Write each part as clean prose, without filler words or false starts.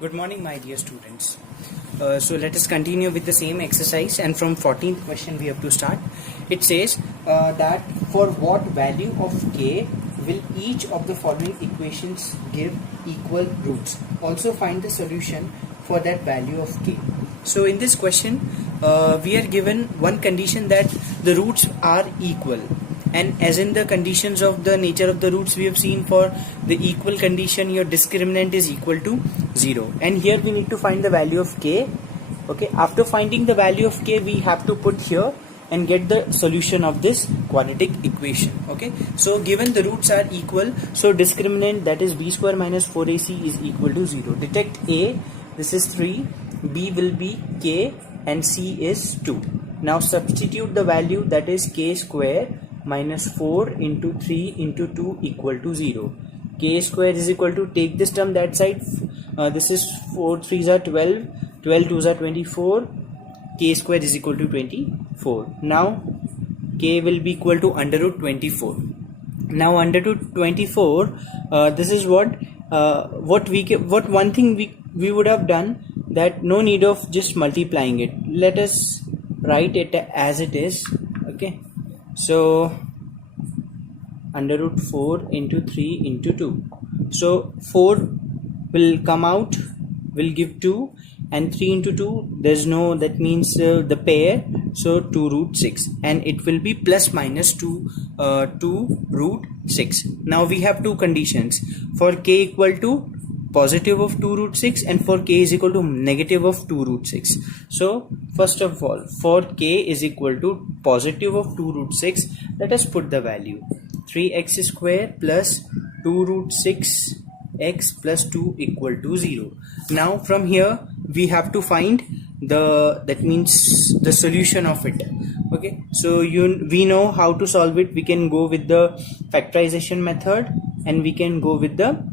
Good morning, my dear students. So let us continue with the same exercise, and from 14th question we have to start. It says that for what value of k will each of the following equations give equal roots? Also find the solution for that value of k. So in this question we are given one condition that the roots are equal, and as in the conditions of the nature of the roots we have seen, for the equal condition your discriminant is equal to 0, and here we need to find the value of k. Okay, after finding the value of k we have to put here and get the solution of this quadratic equation. Okay, so given the roots are equal, so discriminant, that is b square minus 4ac, is equal to 0. Detect a, this is 3, b will be k, and c is 2. Now substitute the value, that is k square minus 4 into 3 into 2 equal to 0. K square is equal to, take this term that side, this is 4 3s are 12, 12 2s are 24, k square is equal to 24. Now k will be equal to under root 24. Now under root 24, this is what one thing we would have done, that no need of just multiplying it. Let us write it as it is. Okay, so under root 4 into 3 into 2. So 4 will come out, will give 2, and 3 into 2, there's no, that means the pair, so 2 root 6, and it will be plus minus 2 root 6. Now we have two conditions, for k equal to positive of 2 root 6 and for k is equal to negative of 2 root 6. So first of all, for k is equal to positive of 2 root 6, let us put the value 3x square plus 2 root 6 x plus 2 equal to 0. Now from here we have to find that means the solution of it. Okay, so we know how to solve it. We can go with the factorization method, and we can go with the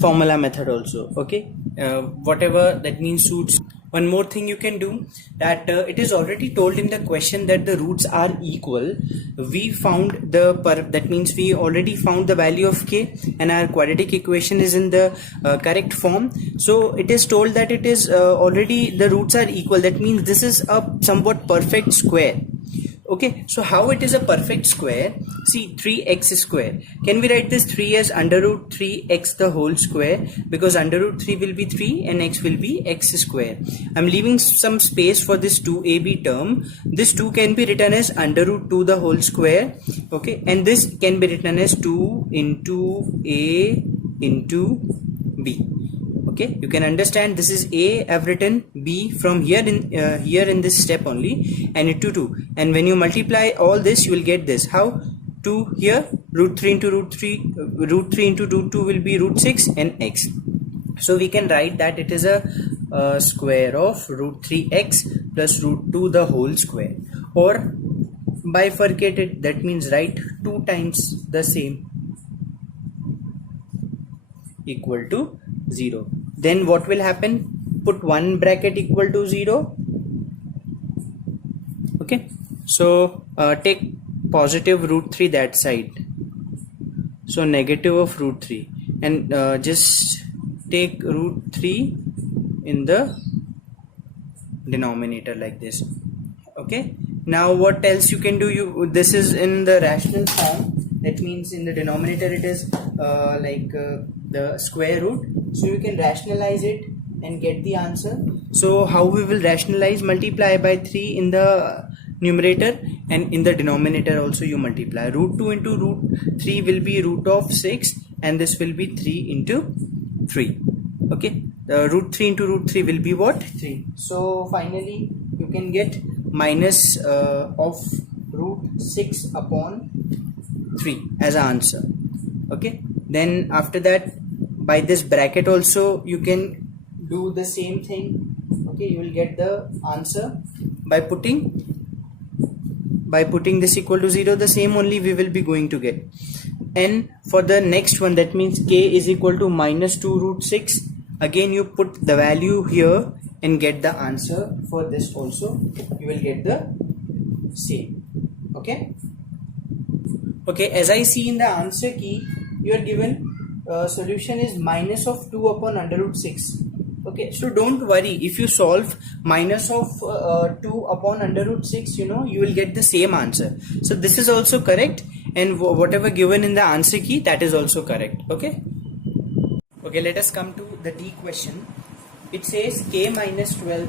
formula method also. Okay, whatever that means suits. One more thing you can do, that it is already told in the question that the roots are equal. We found that means we already found the value of k, and our quadratic equation is in the correct form. So it is told that it is already the roots are equal. That means this is a somewhat perfect square. Okay, so how it is a perfect square? See, 3x square. Can we write this 3 as under root 3x the whole square? Because under root 3 will be 3 and x will be x square. I'm leaving some space for this 2ab term. This 2 can be written as under root 2 the whole square. Okay, and this can be written as 2 into a into b. Okay, you can understand this is a, I've written b from here in this step only, and into 2, and when you multiply all this you will get this. How? 2 here, root 3 into root 3, root 3 into root 2 will be root 6 and x. So we can write that it is a square of root 3x plus root 2 the whole square, or bifurcate it, that means write 2 times the same equal to 0. Then what will happen? Put one bracket equal to 0. Okay, so take positive root 3 that side, so negative of root 3, and just take root 3 in the denominator like this. Okay, now what else you can do? This is in the rational form, that means in the denominator it is the square root, so you can rationalize it and get the answer. So how we will rationalize? Multiply by 3 in the numerator, and in the denominator also you multiply. Root 2 into root 3 will be root of 6, and this will be 3 into 3. Okay, root 3 into root 3 will be what? 3. So finally you can get minus of root 6 upon 3 as an answer. Okay, then after that, by this bracket also you can do the same thing. Okay, you will get the answer by putting this equal to 0. The same only we will be going to get. And for the next one, that means k is equal to minus 2 root 6. Again you put the value here and get the answer. For this also you will get the same. Okay, as I see in the answer key, you are given solution is minus of 2 upon under root 6. Okay, so don't worry, if you solve minus of 2 upon under root 6, you will get the same answer. So this is also correct, and whatever given in the answer key, that is also correct. Okay, let us come to the D question. It says k minus 12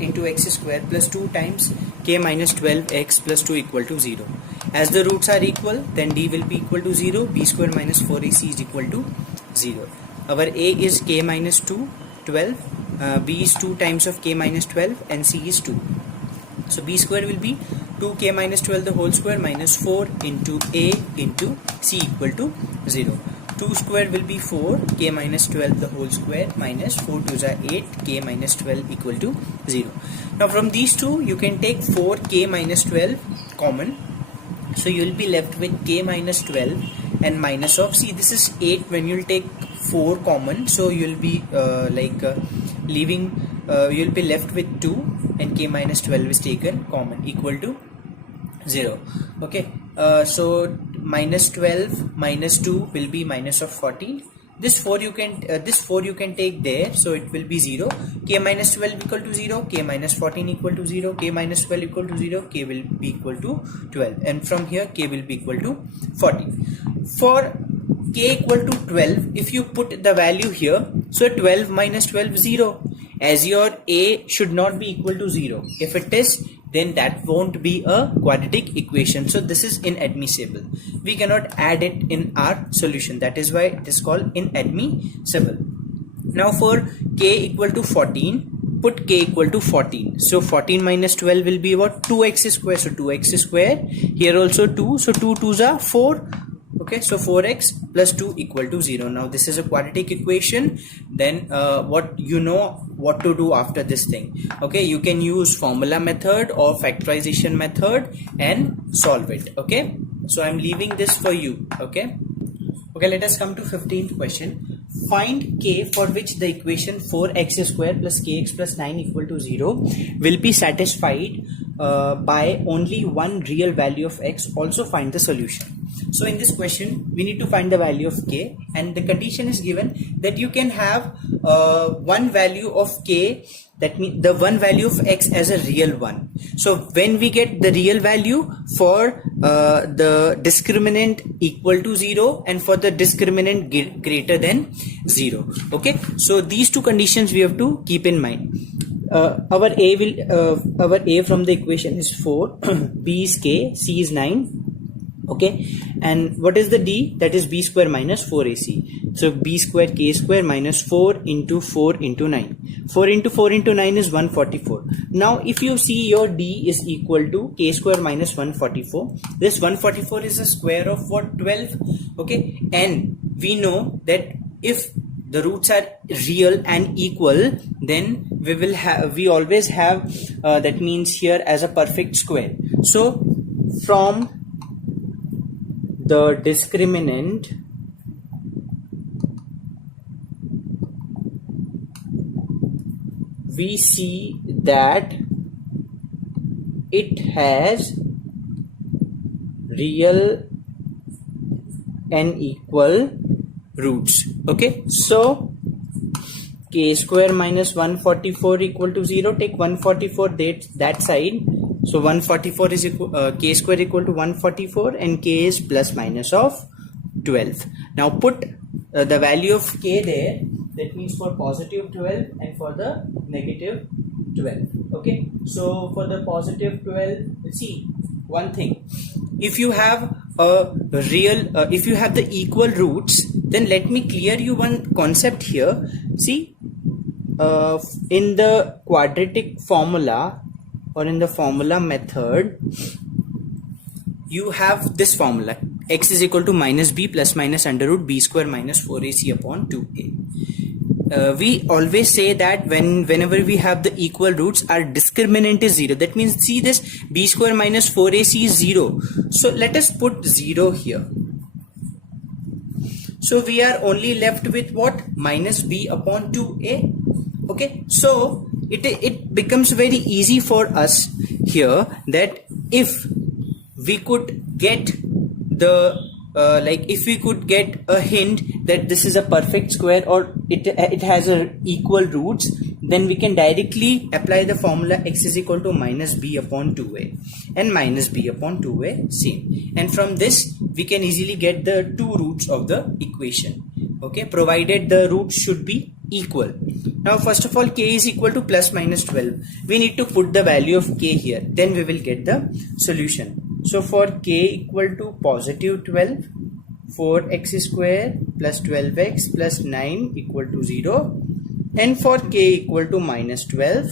into x square plus 2 times k minus 12x plus 2 equal to 0. As the roots are equal, then D will be equal to 0, b square minus 4ac is equal to 0. Our A is k minus 2, 12, B is 2 times of k minus 12, and C is 2. So B square will be 2k minus 12 the whole square minus 4 into A into C equal to 0. 2 square will be 4, k minus 12 the whole square minus 4 2s are 8, k minus 12 equal to 0. Now from these two you can take 4k minus 12 common. So you will be left with k minus 12 and minus of, see this is 8 when you will take 4 common, so you will be you will be left with 2 and k minus 12 is taken common equal to 0. Okay, so minus 12 minus 2 will be minus of 14. This 4 you can take there, so it will be 0. K minus 12 equal to 0, k minus 14 equal to 0, k minus 12 equal to 0, k will be equal to 12, and from here k will be equal to 14. For k equal to 12, if you put the value here, so 12 minus 12 0, as your A should not be equal to 0. If it is, then that won't be a quadratic equation, so this is inadmissible. We cannot add it in our solution, that is why it is called inadmissible. Now for k equal to 14, put k equal to 14, so 14 minus 12 will be what, 2x square, so 2x square, here also 2, so 2 2s are 4. Okay, so 4x plus 2 equal to 0. Now this is a quadratic equation. Then what to do after this thing. Okay, you can use formula method or factorization method and solve it. Okay, so I'm leaving this for you. Okay, let us come to 15th question. Find k for which the equation 4x square plus kx plus 9 equal to 0 will be satisfied by only one real value of x. Also find the solution. So in this question we need to find the value of k, and the condition is given that you can have one value of k, that means the one value of x as a real one. So when we get the real value for the discriminant equal to 0 and for the discriminant greater than 0. Okay, so these two conditions we have to keep in mind. Our A from the equation is 4, B is k, C is 9. Okay, and what is the D? That is b square minus 4ac. So b square k square minus 4 into 4 into 9. 4 into 4 into 9 is 144. Now if you see your D is equal to k square minus 144. This 144 is a square of what? 12. Okay, and we know that if the roots are real and equal, then we always have that means here as a perfect square. So from the discriminant we see that it has real and equal roots. Okay, so k square minus 144 equal to 0. Take 144 that side. So 144 is equal, k square equal to 144, and k is plus minus of 12. Now put the value of k there, that means for positive 12 and for the negative 12. Okay, so for the positive 12, see one thing, if you have a real if you have the equal roots, then let me clear you one concept here. See, in the quadratic formula or in the formula method, you have this formula: x is equal to minus b plus minus under root b square minus 4ac upon 2a. We always say that whenever we have the equal roots, our discriminant is 0. That means, see this, b square minus 4ac is 0. So let us put 0 here. So we are only left with what? Minus b upon 2a. Okay, so it becomes very easy for us here that if we could get the like if we could get a hint that this is a perfect square or it has a equal roots, then we can directly apply the formula x is equal to minus b upon 2a and minus b upon 2a same, and from this we can easily get the two roots of the equation, okay, provided the roots should be equal. Now first of all, k is equal to plus minus 12. We need to put the value of k here, then we will get the solution. So for k equal to positive 12, 4x square plus 12x plus 9 equal to 0, and for k equal to minus 12,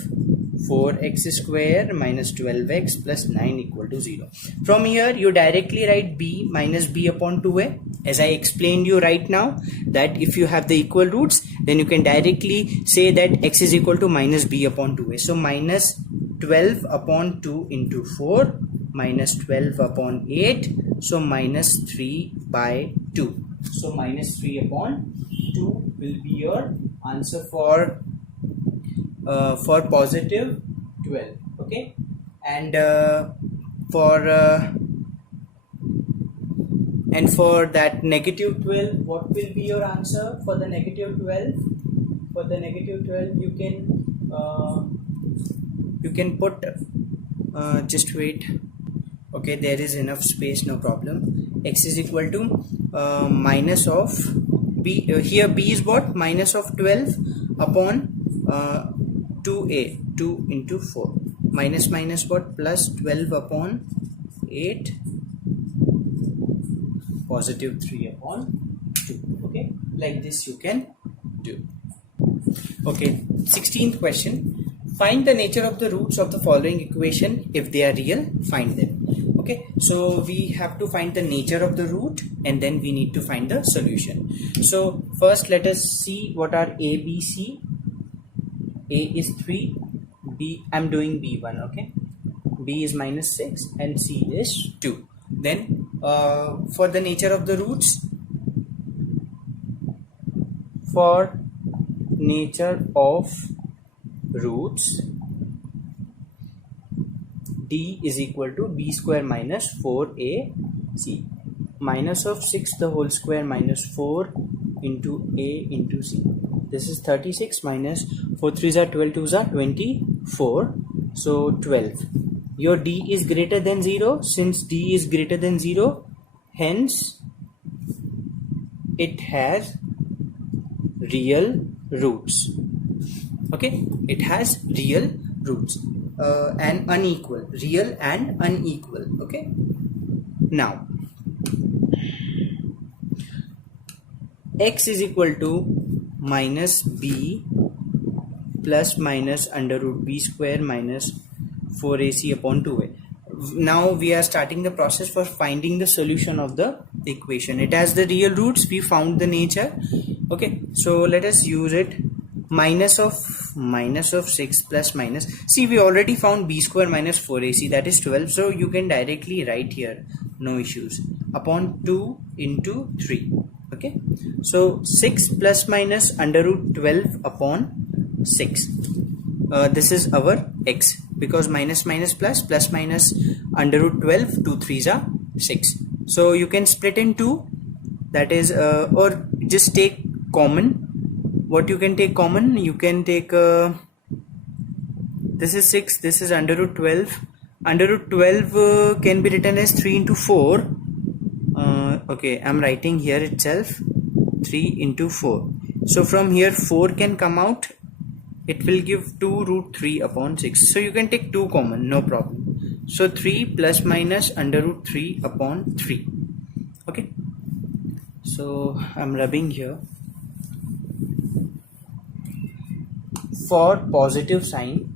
4x square minus 12x plus 9 equal to 0. From here you directly write b minus b upon 2a, as I explained you right now, that if you have the equal roots then you can directly say that x is equal to minus b upon 2a. So minus 12 upon 2 into 4 minus 12 upon 8, so minus 3 by 2. So minus 3 upon 2 will be your answer for positive 12, okay, and for that negative 12, what will be your answer for the negative 12? For the negative 12 you can put just wait, okay, there is enough space, no problem. X is equal to minus of b, here b is what, minus of 12 upon 2a, 2 into 4, minus what, plus 12 upon 8, positive 3 upon 2, okay, like this you can do. Okay, 16th question, find the nature of the roots of the following equation. If they are real, find them. Okay, so we have to find the nature of the root and then we need to find the solution. So first let us see what are a, b, c. A is 3, b, I'm doing b1, okay, b is minus 6 and c is 2. Then for the nature of the roots, for nature of roots, d is equal to b square minus 4ac, minus of 6 the whole square minus 4 into a into c. This is 36 minus 4 3s are 12 2s are 24, so 12. Your d is greater than 0. Since d is greater than 0, hence it has real roots. Okay, it has real roots and unequal, real and unequal. Okay, now x is equal to minus b plus minus under root b square minus 4ac upon 2a. Now we are starting the process for finding the solution of the equation. It has the real roots, we found the nature. Okay, so let us use it. Minus of 6 plus minus, see we already found b square minus 4ac, that is 12, so you can directly write here, no issues, upon 2 into 3. Okay, so 6 plus minus under root 12 upon 6, this is our x, because minus plus minus under root 12, 2 3s are 6, so you can split in 2, that is or just take common. What you can take common, you can take this is 6, this is under root 12. Under root 12 can be written as 3 into 4. Okay, I'm writing here itself 3 into 4. So from here 4 can come out. It will give 2 root 3 upon 6. So you can take 2 common, no problem. So 3 plus minus under root 3 upon 3. Okay. So I'm rubbing here. For positive sign,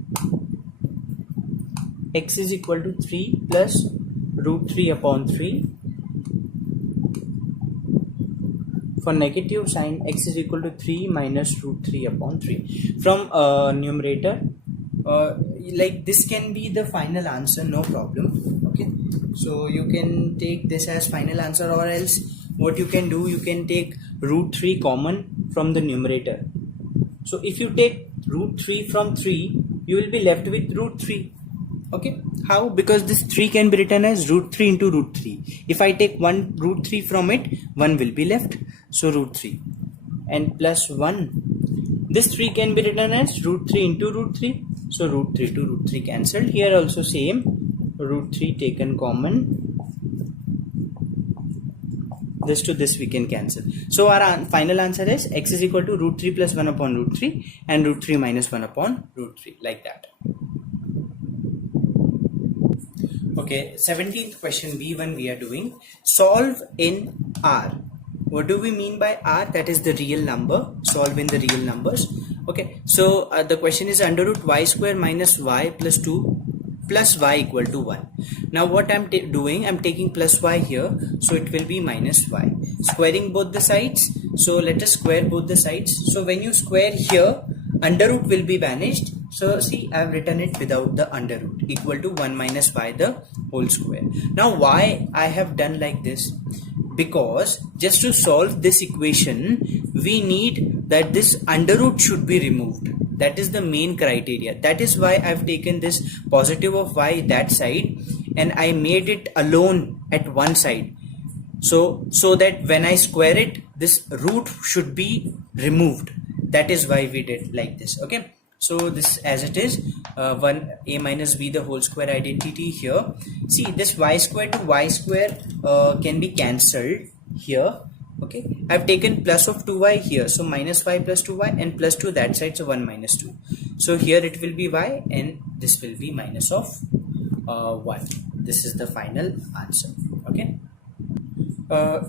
x is equal to 3 plus root 3 upon 3. For negative sign, x is equal to 3 minus root 3 upon 3. From numerator, like this can be the final answer, no problem. Okay, so you can take this as final answer, or else what you can do, you can take root 3 common from the numerator. So if you take root 3 from 3, you will be left with root 3. Okay, how? Because this 3 can be written as root 3 into root 3. If I take one root 3 from it, 1 will be left. So root 3 and plus 1. This 3 can be written as root 3 into root 3. So root 3 to root 3 cancelled. Here also same, root 3 taken common. This to this we can cancel. So our final answer is x is equal to root 3 plus 1 upon root 3 and root 3 minus 1 upon root 3, like that. Okay, 17th question B1 we are doing. Solve in R. What do we mean by R? That is the real number. Solve in the real numbers. Okay, so the question is under root y square minus y plus 2 plus y equal to 1. Now what I'm doing, I'm taking plus y here, so it will be minus y. Squaring both the sides, so let us square both the sides. So when you square here, under root will be vanished. So see, I've written it without the under root, equal to 1 minus y the whole square. Now why I have done like this? Because just to solve this equation, we need that this under root should be removed. That is the main criteria. That is why I've taken this positive of y that side and I made it alone at one side. So that when I square it, this root should be removed. That is why we did like this. Okay. So this as it is, 1 a minus b the whole square identity here. See, this y square to y square can be cancelled here. Okay, I've taken plus of 2y here, so minus y plus 2y and plus 2 that side, so 1 minus 2. So here it will be y and this will be minus of 1. This is the final answer. Okay.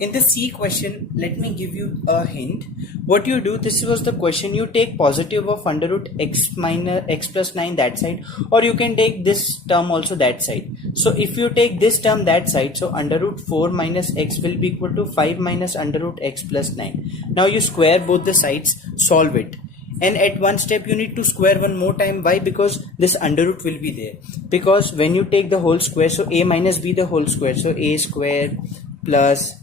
In the C question, let me give you a hint. What you do, this was the question, you take positive of under root x minus x plus 9 that side, or you can take this term also that side. So if you take this term that side, so under root 4 minus x will be equal to 5 minus under root x plus 9. Now you square both the sides, solve it. And at one step you need to square one more time. Why? Because this under root will be there. Because when you take the whole square, so a minus b the whole square, so a square plus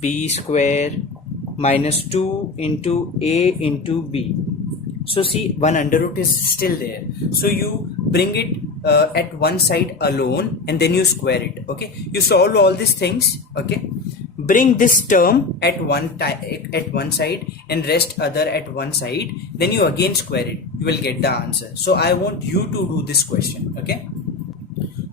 b square minus 2 into a into b. So see, one under root is still there. So you bring it at one side alone and then you square it. Okay, you solve all these things. Okay, bring this term at one side and rest other at one side, then you again square it, you will get the answer. So I want you to do this question.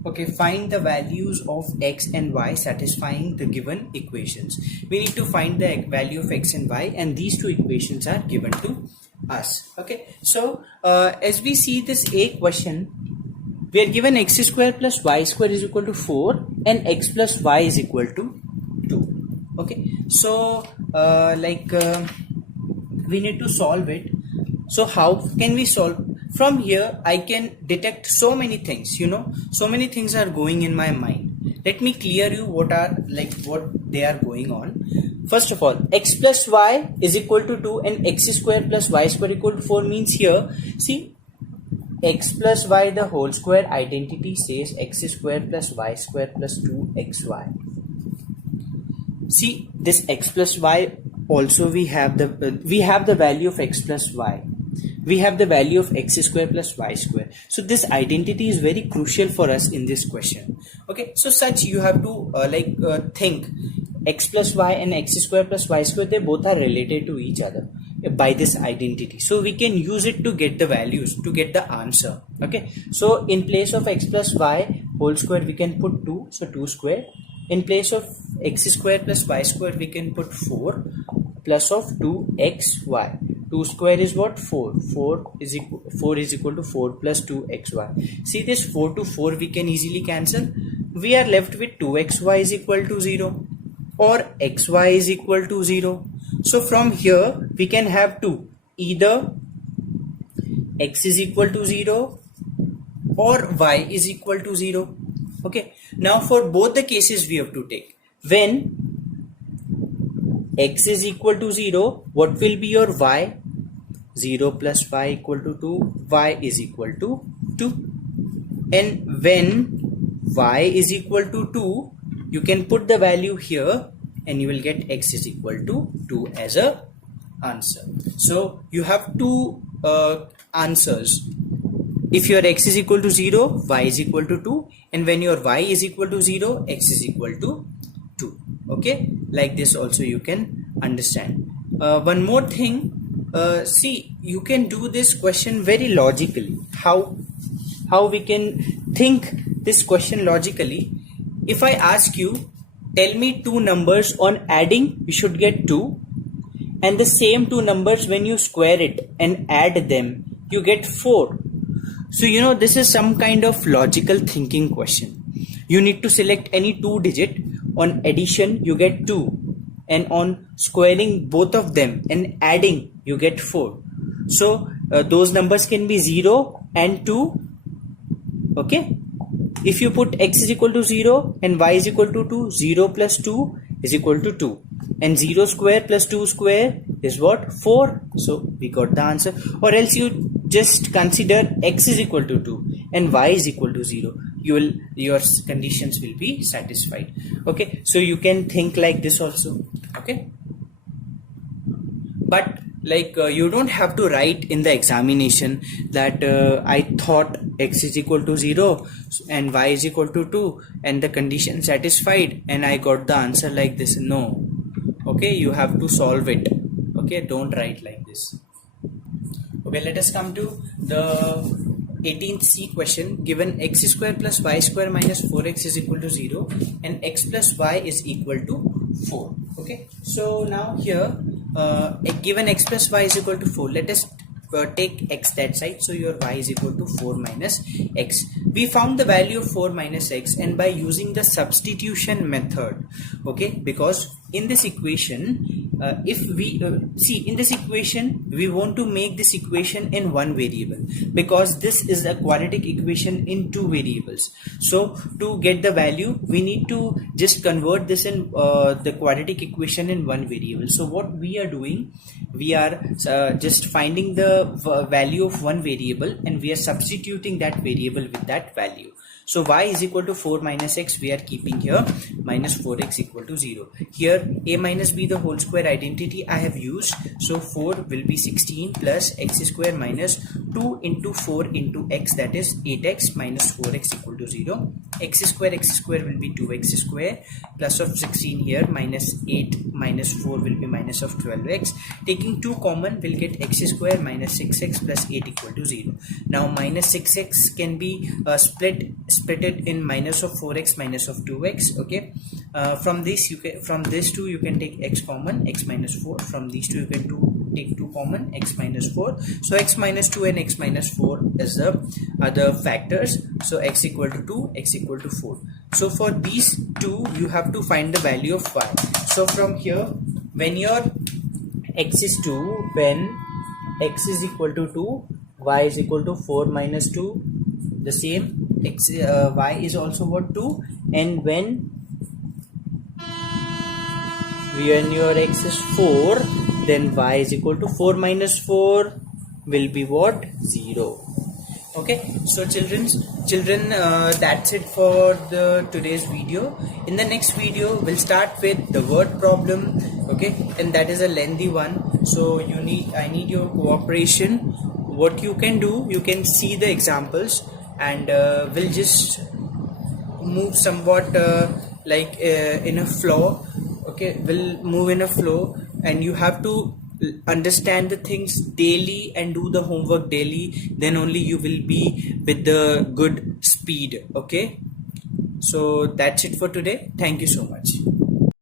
Okay, find the values of x and y satisfying the given equations. We need to find the value of x and y, and these two equations are given to us. Okay, so as we see this A question, we are given x square plus y square is equal to 4 and x plus y is equal to 2. Okay, so we need to solve it. So how can we solve? From here I can detect so many things, so many things are going in my mind. Let me clear you what they are going on. First of all, x plus y is equal to 2 and x square plus y square equal to 4 means here, see, x plus y the whole square identity says x square plus y square plus 2xy. See, this x plus y also we have the value of x plus y. We have the value of x square plus y square. So this identity is very crucial for us in this question. Okay, so such you have to think x plus y and x square plus y square, they both are related to each other by this identity. So we can use it to get the values, to get the answer. Okay, so in place of x plus y whole square we can put 2, so 2 square. In place of x square plus y square we can put 4 plus of 2xy. 2 square is what? 4. 4 is equal to 4 plus 2xy. See, this 4 to 4 we can easily cancel. We are left with 2xy is equal to 0 or xy is equal to 0. So from here we can have two. Either x is equal to 0 or y is equal to 0. Okay. Now for both the cases we have to take. When x is equal to 0, what will be your y? 0 plus y equal to 2, y is equal to 2. And when y is equal to 2, you can put the value here and you will get x is equal to 2 as a answer. So you have two answers. if your x is equal to 0, y is equal to 2, and when your y is equal to 0, x is equal to 2. Okay, like this also you can understand. One more thing, see, you can do this question very logically. How we can think this question logically? If I ask you, tell me two numbers on adding, we should get 2, and the same two numbers when you square it and add them, you get 4. So you know, this is some kind of logical thinking question. You need to select any 2 digit. On addition you get 2, and on squaring both of them and adding you get 4. So those numbers can be 0 and 2. Okay, if you put x is equal to 0 and y is equal to 2, 0 plus 2 is equal to 2, and 0 square plus 2 square is what? 4. So we got the answer. Or else you just consider x is equal to 2 and y is equal to 0. Your conditions will be satisfied. Okay, so you can think like this also. Okay, but like you don't have to write in the examination that I thought x is equal to 0 and y is equal to 2 and the condition satisfied and I got the answer like this. No. Okay, you have to solve it. Okay, don't write like this. Okay, let us come to the 18th C question. Given x square plus y square minus 4x is equal to 0 and x plus y is equal to 4. Okay, so now here given x plus y is equal to 4, let us take x that side. So your y is equal to 4 minus x. We found the value of 4 minus x, and by using the substitution method, okay, because in this equation if we see in this equation we want to make this equation in one variable, because this is a quadratic equation in two variables. So to get the value we need to just convert this in the quadratic equation in one variable. So what we are doing, we are just finding the value of one variable and we are substituting that variable with that value. So y is equal to 4 minus x, we are keeping here minus 4x equal to 0. Here a minus b the whole square identity I have used. So 4 will be 16 plus x square minus 2 into 4 into x, that is 8x minus 4x equal to 0. X square will be 2x square, plus of 16 here, minus 8 minus 4 will be minus of 12x. Taking 2 common will get x square minus 6x plus 8 equal to 0. Now minus 6x can be split it in minus of 4x minus of 2x. Okay, from this two you can take x common, x minus 4. From these two you can take 2 common, x minus 4. So x minus 2 and x minus 4 is the other factors. So x equal to 2, x equal to 4. So for these two you have to find the value of y. So from here, when your x is 2, when x is equal to 2, y is equal to 4 minus 2, the same x y is also what? 2. And when your x is 4, then y is equal to 4 minus 4 will be what? 0. Okay, so children, that's it for the today's video. In the next video we'll start with the word problem. Okay, and that is a lengthy one, so I need your cooperation. What you can do, you can see the examples and we'll just move somewhat in a flow. Okay, we'll move in a flow and you have to understand the things daily and do the homework daily, then only you will be with the good speed. Okay, so that's it for today. Thank you so much.